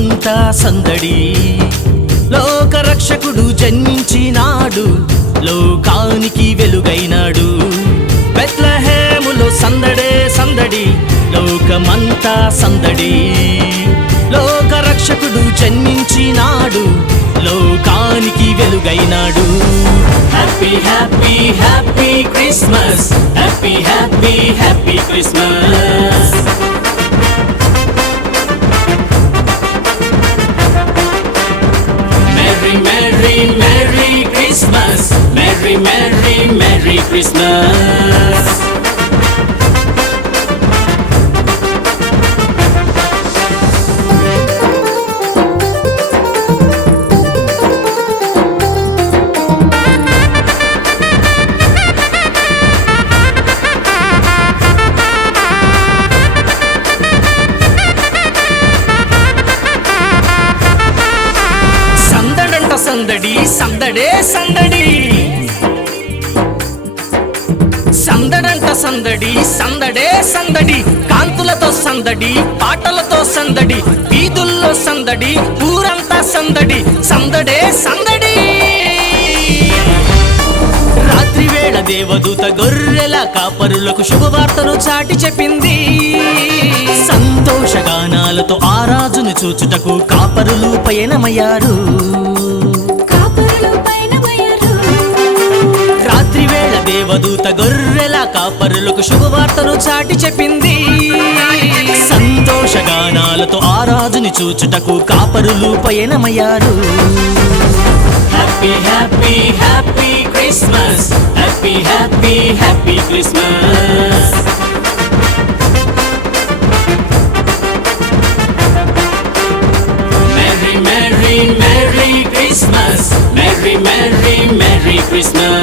అంతా సందడి. సందడి లోక రక్షకుడు జన్మించినాడు. లోకానికి వెలుగైనాడు. బెత్లహేములో సందడే సందడి. లోకమంతా సందడి. లోక రక్షకుడు జన్మించినాడు. లోకానికి వెలుగైనాడు. Happy happy happy Christmas. Happy happy happy Christmas. Christmas. సందడంట సందడి సందడే సందడి సందడే సందడి కాంతులతో సందడి పాటలతో సందడి వీధుల్లో సందడి ఊరంతా సందడి సందడే సందడి. రాత్రి వేళ దేవదూత గొర్రెల కాపరులకు శుభవార్తను చాటి చెప్పింది. సంతోషగానాలతో ఆ రాజును చూచుటకు కాపరులు పయనమయ్యారు కాపరులకు శుభవార్తను చాటి చెప్పింది సంతోషగానాలతో ఆ రాజుని చూచుటకు కాపరులు పయనమయ్యారు happy happy happy Christmas happy happy happy Christmas Merry, Merry, Merry Christmas. Merry, Merry, Merry Christmas.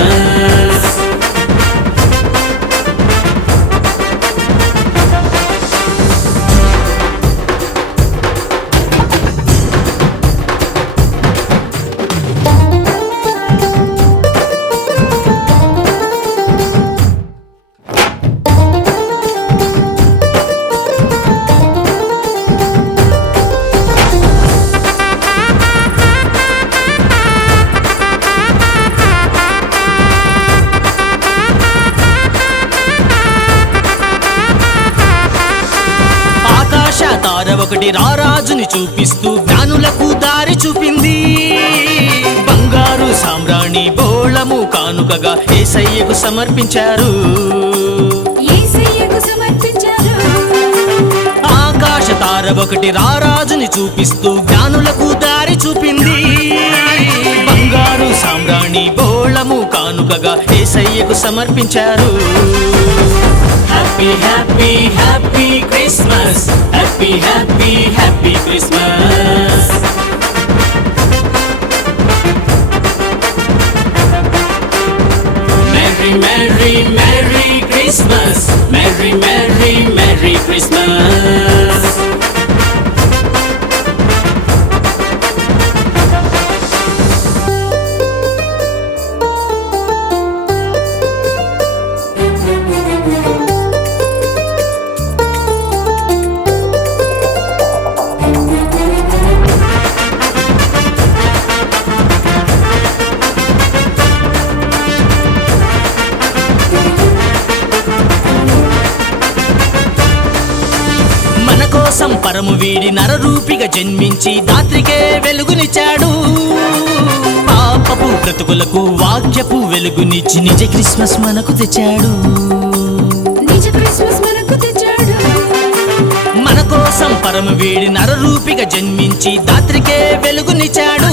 ఒకటి రారాజుని చూపిస్తూ జ్ఞానులకు దారి చూపింది. బంగారు సామ్రాణి బోళము కానుకగా ఏసయ్యకు సమర్పించారు. ఆకాశ తార ఒకటి రారాజుని చూపిస్తూ జ్ఞానులకు దారి చూపింది. బంగారు సామ్రాణి బోళము కానుకగా ఏసయ్యకు సమర్పించారు. Happy, happy, happy Christmas. Happy, happy, happy Christmas. Merry, merry, merry Christmas. Merry కోసం పరము వీడి నరరూపిగా జన్మించి దాత్రికే వెలుగునిచ్చాడు. పాపపు బ్రతుకులకు వాక్యపు వెలుగునిచ్చి నిజ క్రిస్మస్ మనకు తెచ్చాడు. నిజ క్రిస్మస్ మనకు తెచ్చాడు. మన కోసం పరమ వీడి నరరూపిగా జన్మించి దాత్రికే వెలుగునిచ్చాడు.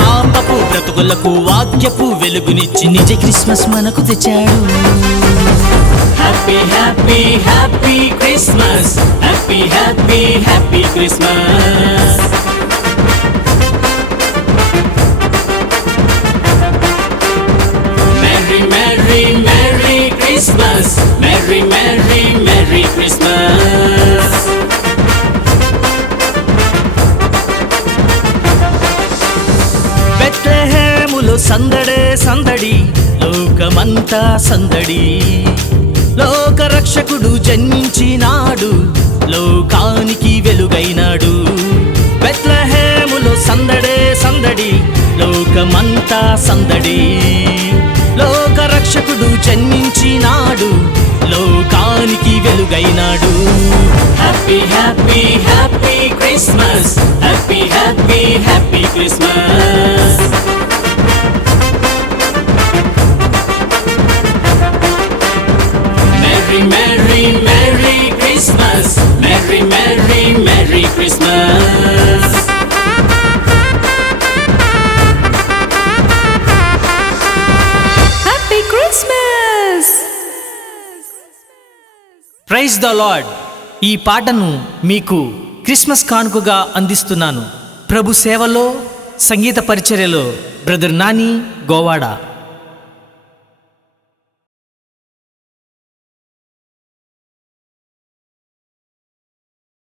పాపపు బ్రతుకులకు వాక్యపు వెలుగునిచ్చి నిజ క్రిస్మస్ మనకు తెచ్చాడు. Happy happy happy Christmas happy happy happy Christmas Merry, Merry, Merry Christmas. Merry, Merry, Merry Christmas. బెత్లెహేములో సందడే సందడి లోకమంతా సందడి లోక రక్షకుడు జన్మించినాడు. లోకానికి వెలుగైనాడు. బెత్లహేములో సందడే సందడి లోకమంతా సందడి. లోక రక్షకుడు జన్మించినాడు. లోకానికి వెలుగైనాడు. Happy happy happy Christmas happy happy happy Christmas Merry, Christmas. Christmas praise the Lord ఈ పాటను మీకు క్రిస్మస్ కానుకగా అందిస్తున్నాను. ప్రభు సేవలో సంగీత పరిచర్యలో బ్రదర్ నాని గోవాడ.